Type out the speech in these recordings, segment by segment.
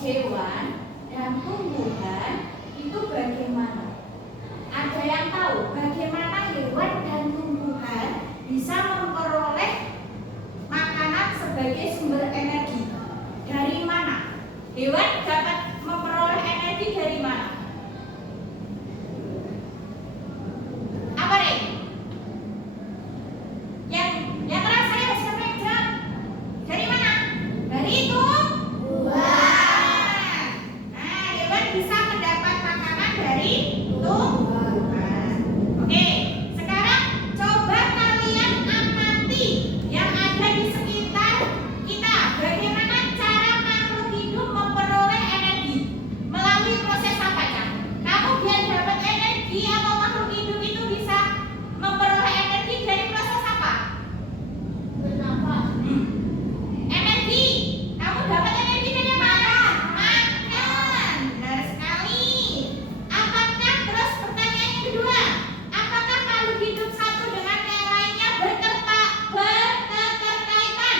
hewan dan tumbuhan itu bagaimana? Ada yang tahu bagaimana hewan dan tumbuhan bisa memperoleh makanan sebagai sumber energi? Dari mana? Hewan dapat memperoleh energi dari mana? Apa nih? Yang keras saya siapa yang jawab? Dari mana? Dari tumbuhan. Nah, hewan bisa mendapat makanan dari tumbuhan. Oke, sekarang coba kalian amati yang ada di sekitar kita. Bagaimana cara makhluk hidup memperoleh energi? Melalui proses apa ya? Kamu biar dapat energi atau makhluk hidup itu bisa memperoleh energi dari proses apa? Bernafas. Energi. Kamu dapat energi dari mana? Makan. Benar sekali. Apakah, terus pertanyaan yang kedua, apakah makhluk hidup satu dengan yang lainnya berketerkaitan?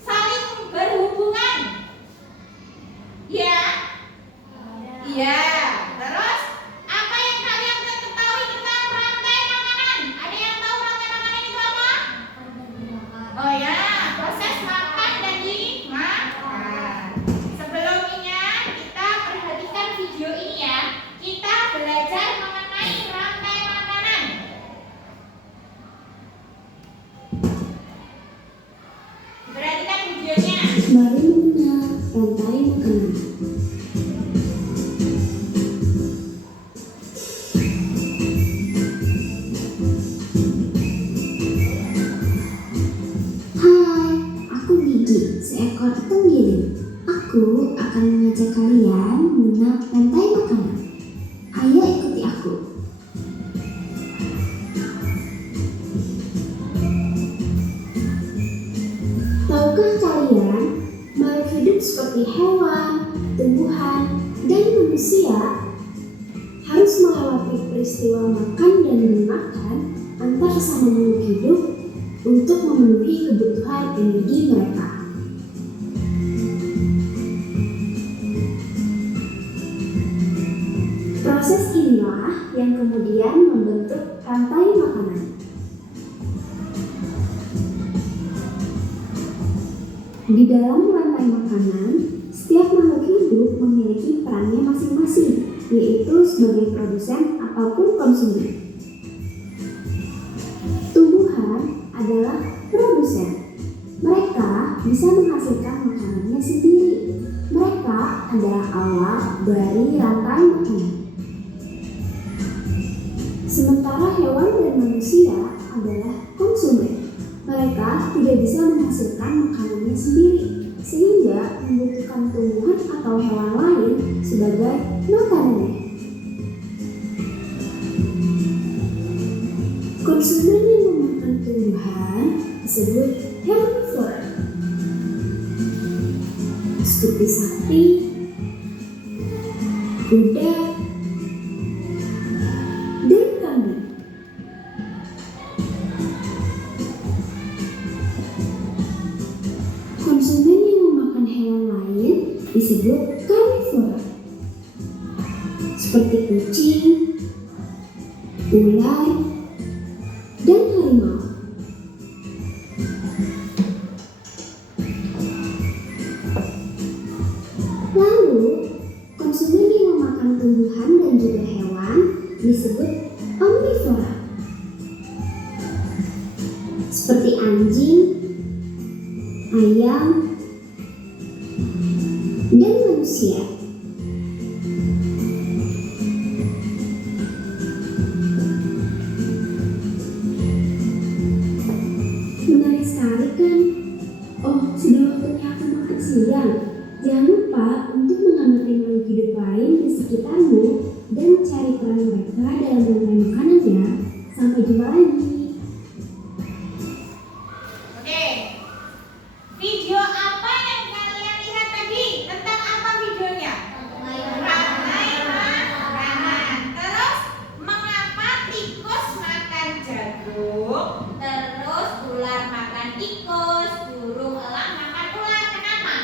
Saling berhubungan? Ya? Iya. Terus, apa yang kalian ketahui tentang rantai makanan? Ada yang tahu rantai makanan itu apa? Oh ya, proses makan dan dimakan. Sebelumnya kita perhatikan video ini ya. Kita belajar mengenai rantai makanan. Perhatikan videonya. Mari mengenal rantai makanan. Hai, aku Gigi, seekor tenggiri. Aku akan mengajak kalian mengenal rantai makanan. Ayo ikuti aku. Tahukah kalian, makhluk hidup seperti hewan, tumbuhan, dan manusia harus melewati peristiwa makan dan memakan antar sesama makhluk hidup untuk memenuhi kebutuhan energi mereka. Proses inilah yang kemudian membentuk rantai makanan. Di dalam rantai makanan, setiap makhluk hidup memiliki perannya masing-masing, yaitu sebagai produsen ataupun konsumen. Tumbuhan adalah produsen. Mereka bisa menghasilkan makanannya sendiri. Mereka adalah awal dari rantai makanan. Sementara hewan dan manusia adalah konsumen. Mereka tidak bisa menghasilkan makanannya sendiri, sehingga membutuhkan tumbuhan atau hewan lain sebagai makanannya. Konsumen yang memakan tumbuhan disebut herbivore, seperti sapi, kuda, dan kambing. Konsumen yang memakan hewan lain disebut karnivora, seperti kucing, ular, dan harimau. Lalu, konsumen yang memakan tumbuhan dan juga hewan disebut omnivora, seperti anjing, ayam, dan manusia. Menarik sekali kan? Oh, sudah waktunya aku makan siang. Jangan lupa untuk mengamati makhluk hidup lain di sekitarmu dan cari peran mereka dalam rantai makanan ya. Sampai jumpa lagi. Oke. Video apa yang kalian lihat tadi? Tentang apa videonya? Rantai makanan. Terus, mengapa tikus makan jagung? Terus, ular makan tikus, burung elang makan ular. Kenapa?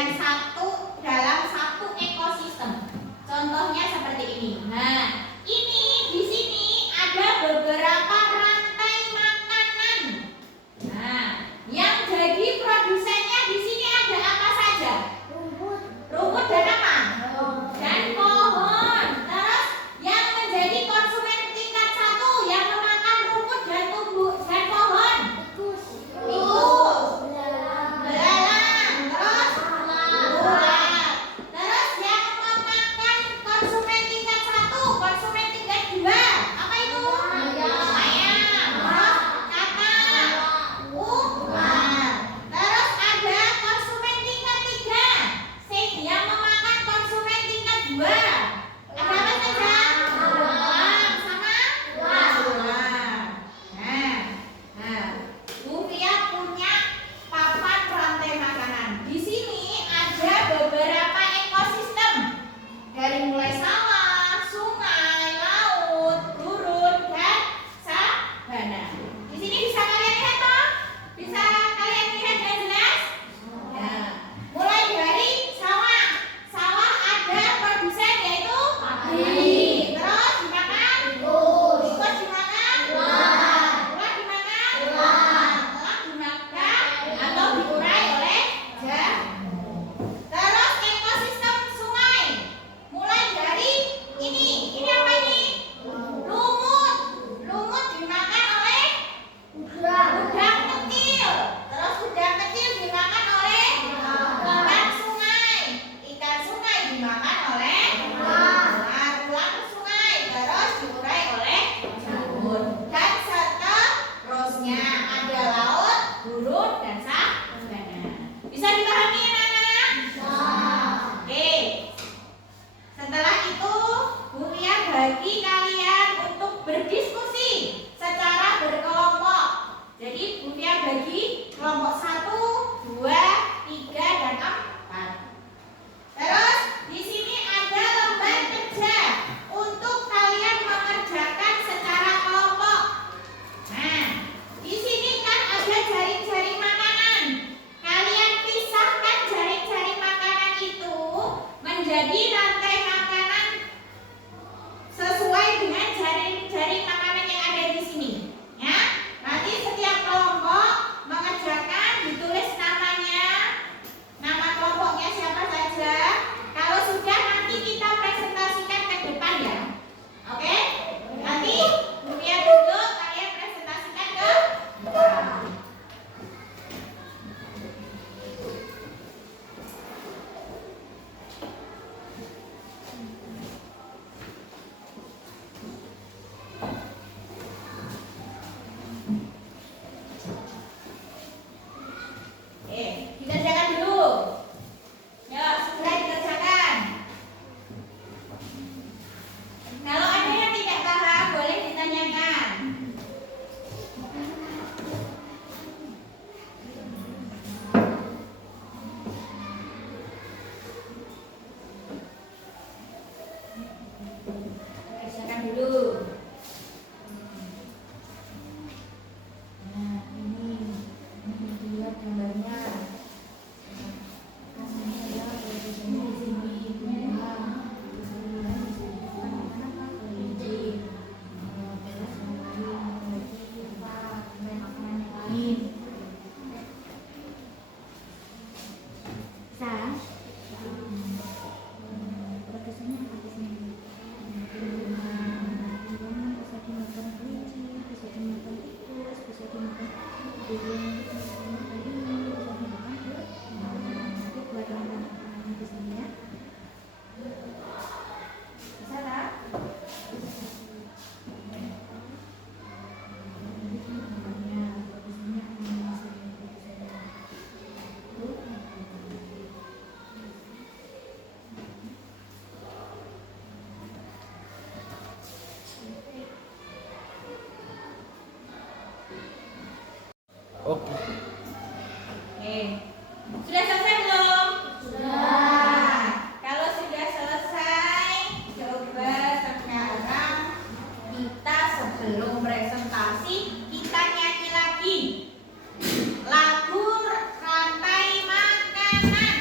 dan dalam satu ekosistem. Contohnya seperti ini. Nah, ini di sini ada beberapa rantai makanan. Nah, yang jadi produsennya di sini ada apa saja? Rumput dan apa? Dan pohon. Terus yang menjadi konsumen tingkat 1 yang memakan rumput dan pohon. Tikus. Belalang. Terus ulat. Terus yang memakan konsumen tingkat 1, konsumen tingkat 2. Apa itu? Ayam. Terus katak. Ular. Terus ada konsumen tingkat 3. Yang memakan konsumen tingkat 2. Ada apa saja? Belalang sama ular. Nah, Buria punya papan rantai makanan. Di sini ada beberapa ekosistem. Dari mulai sawah, sungai, laut, gurun, dan sabana. Di sini bisa kalian lihat toh? Bisa kalian lihat dengan jelas? Ya. Mulai dari sawah. Sawah ada produsen yaitu padi. Terus dimakan tikus. Tikus dimakan ular. Ular dimakan telak dimakan atau diurai oleh jamur. Terus ekosistem sungai. Mulai dari ini apa ini? Lumut. Lumut dimakan oleh udang kecil. Terus udang kecil dimakan oleh ikan sungai. Ikan sungai dimakan oleh ular. Ular sungai. Terus diurai oleh jamur. Dan seterusnya ada laut, gurun, dan sabana. Bisa dipahami anak-anak? Oke. Setelah itu, Buria bagi kalian untuk berdiskusi secara berkelompok. Jadi Buria bagi kelompok 1, 2, 3, dan 4. Terus di sini ada lembar kerja untuk kalian mengerjakan secara kelompok. Nah, di sini kan ada jaring-jaring makanan. Kalian pisahkan jaring-jaring makanan itu menjadi rantai makanan sesuai dengan jaring-jaring makanan yang ada di sini. Ya, nanti setiap kelompok mengerjakan, ditulis namanya, nama kelompoknya siapa saja. Kalau sudah nanti kita presentasikan ke depan ya. Oke? Nanti Buria dulu kalian presentasikan ke depan. Dikerjakan dulu. Ya, segera dikerjakan. Kalau ada yang tidak paham, boleh ditanyakan. Kerjakan dulu. Nah, ini lihat gambarnya. Oke. Sudah selesai belum? Sudah. Kalau sudah selesai, coba sekarang kita sebelum presentasi kita nyanyi lagi lagu rantai makanan.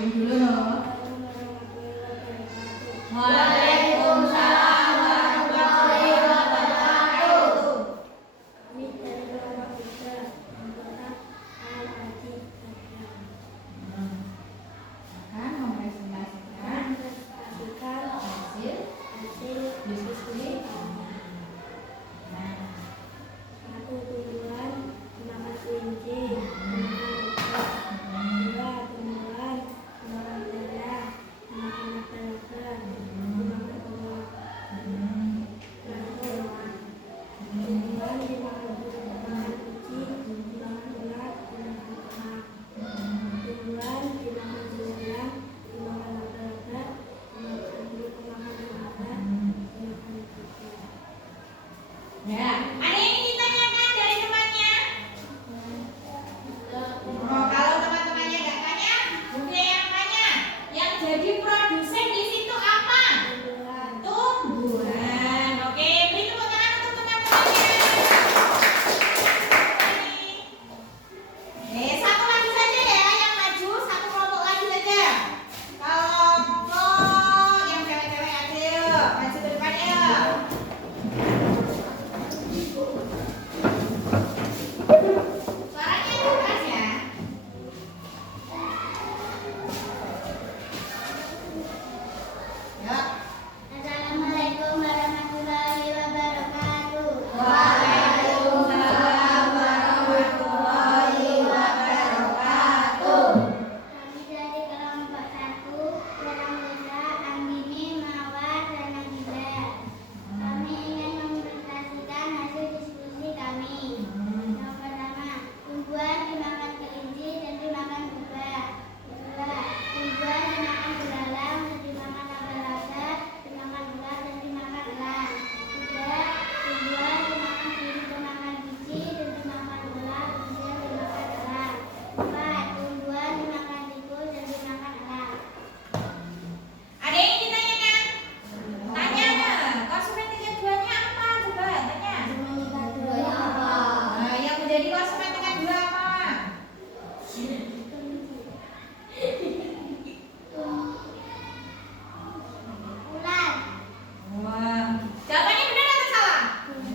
Hitung dulu loh. Waalaikumsalam warahmatullahi wabarakatuh. Akan mempresentasikan hasil diskusi. Nah, Satu tumbuhan dimakan kelinci, dua tumbuhan dimakan udara, dimakan laba-laba, dimakan ulat, tumbuhan dimakan kucing, dimakan ulat, dimakan emak, tumbuhan dimakan burung, dimakan laba-laba, dimakan udara, dimakan kucing. ya. Ada yang ingin ditanyakan dari temannya? Oh, kalau teman-temannya nggak tanya, Bunda yang tanya. Yang jadi produsen di situ apa? Tumbuhan. Oke, beri tepuk tangan untuk teman-temannya. Satu lagi saja ya yang maju, satu kelompok lagi saja. Kelompok yang cewek-cewek aja, maju ke depan ya. Suaranya keras ya. Yuk. Assalamualaikum warahmatullahi wabarakatuh. Waalaikumsalam warahmatullahi wabarakatuh. Kami dari kelompok 1, Ramudha, Anggini, Mawar, dan Nabila. Kami ingin mempresentasikan hasil diskusi kami. Yang pertama, tumbuhan dimakan kelinci dan dimakan kuda. Kedua, tumbuhan dimakan belalang dan dimakan laba-laba, dimakan ulat dan dimakan elang. Tiga, tumbuhan dimakan burung pemakan biji dan dimakan ulat dan dimakan elang. Empat, tumbuhan dimakan tikus dan dimakan elang. Ada yang ingin ditanyakan? Tanya. Konsumen tingkat 2-nya apa? Coba tanya. Nah, yang menjadi konsumen tingkat 2 apa? Ulat. Wah. Jawabannya benar atau salah?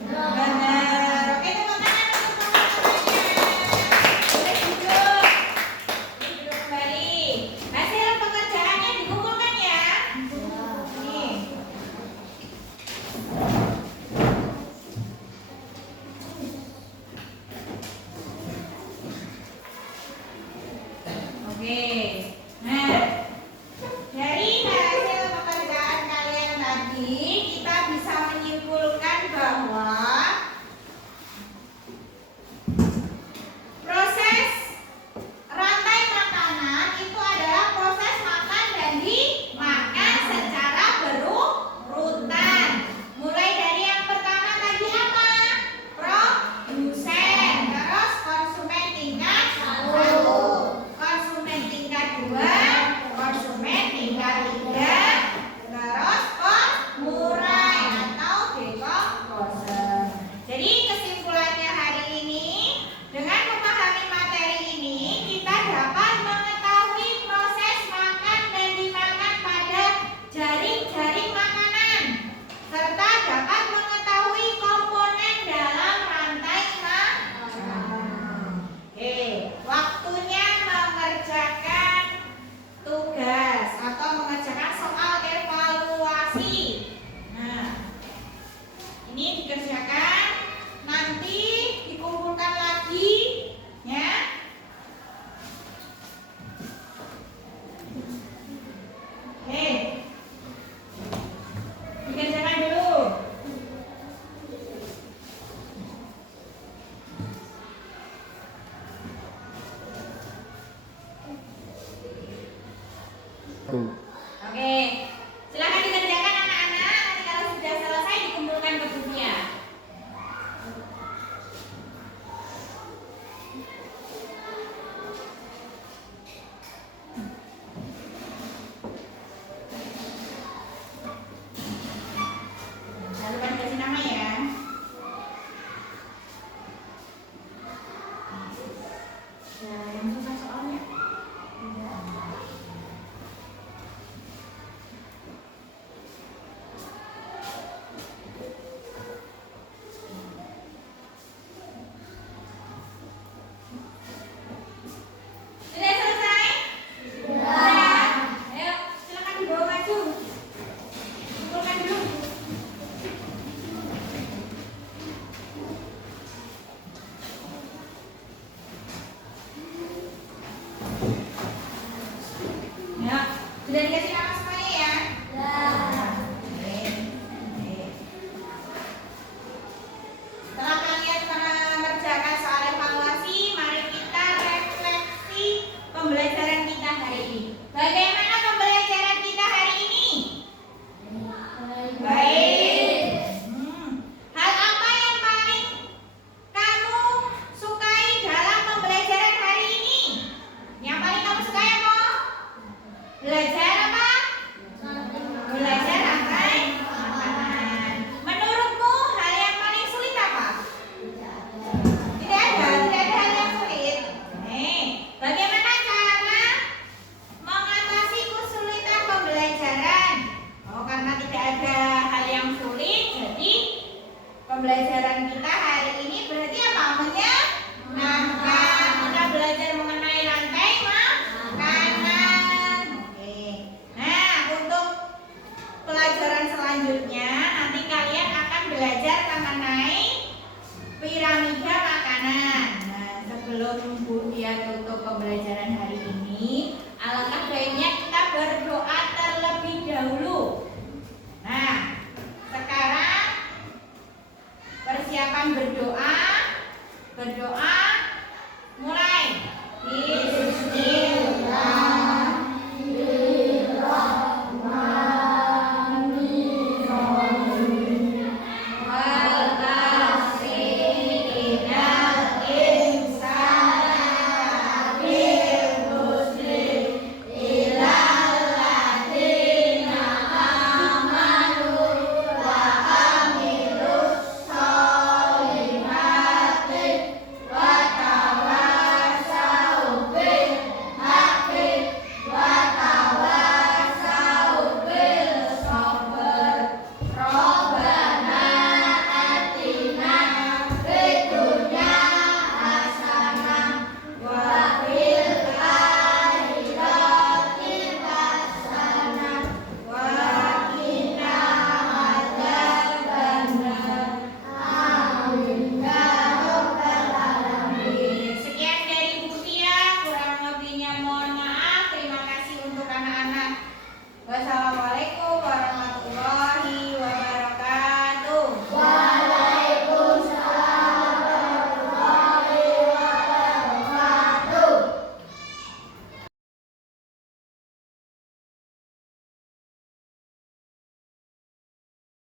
Benar. Oke, tepuk tangan untuk teman-temannya. Boleh duduk. Duduk kembali. Hasil pekerjaannya dikumpulkan ya. Nih. Oke. Nah, dari hasil pekerjaan kalian tadi, kita bisa menyimpulkan bahwa proses rantai makanan itu adalah proses makan dan dimakan secara berurutan. Mulai dari yang pertama tadi apa? Produsen, terus konsumen tingkat 1, konsumen tingkat 2, konsumen tingkat 3, terus pengurai atau decomposer. Jadi kesimpulannya hari ini, dengan memahami materi ini, kita dapat mengetahui proses makan dan dimakan pada jaring-jaring makanan, serta dapat mengetahui komponen dalam rantai makanan. Oke, waktunya mengerjakan tugas atau mengerjakan soal evaluasi. Nah, ini dikerjakan, nanti dikumpulkan lagi ya. Oke, dikerjakan dulu. Oke, silakan dikerjakan anak-anak. Nanti kalau sudah selesai dikumpulkan ke bukunya. Jangan lupa dikasih nama ya. Nah, yang susah soalnya. Udah dikasih nama semuanya ya? Oke. Setelah kalian mengerjakan soal evaluasi, mari kita refleksi pembelajaran kita hari ini. Bagaimana pembelajaran kita hari ini? Baik. Hal apa yang paling kamu sukai dalam pembelajaran hari ini? Yang paling kamu sukai apa? Belajar apa? Belajar rantai makanan. Menurutmu hal yang paling sulit apa? Tidak ada hal yang sulit. Bagaimana cara mengatasi kesulitan pembelajaran? Oh, karena tidak ada hal yang sulit, jadi pembelajaran kita hari ini berarti apa? Menyenangkan. Kita belajar mengenai rantai makanan. Oke. Nah, untuk pelajaran selanjutnya nanti kalian akan belajar mengenai piramida makanan. Nah, sebelum Bu Dia tutup pembelajaran hari ini, alangkah baiknya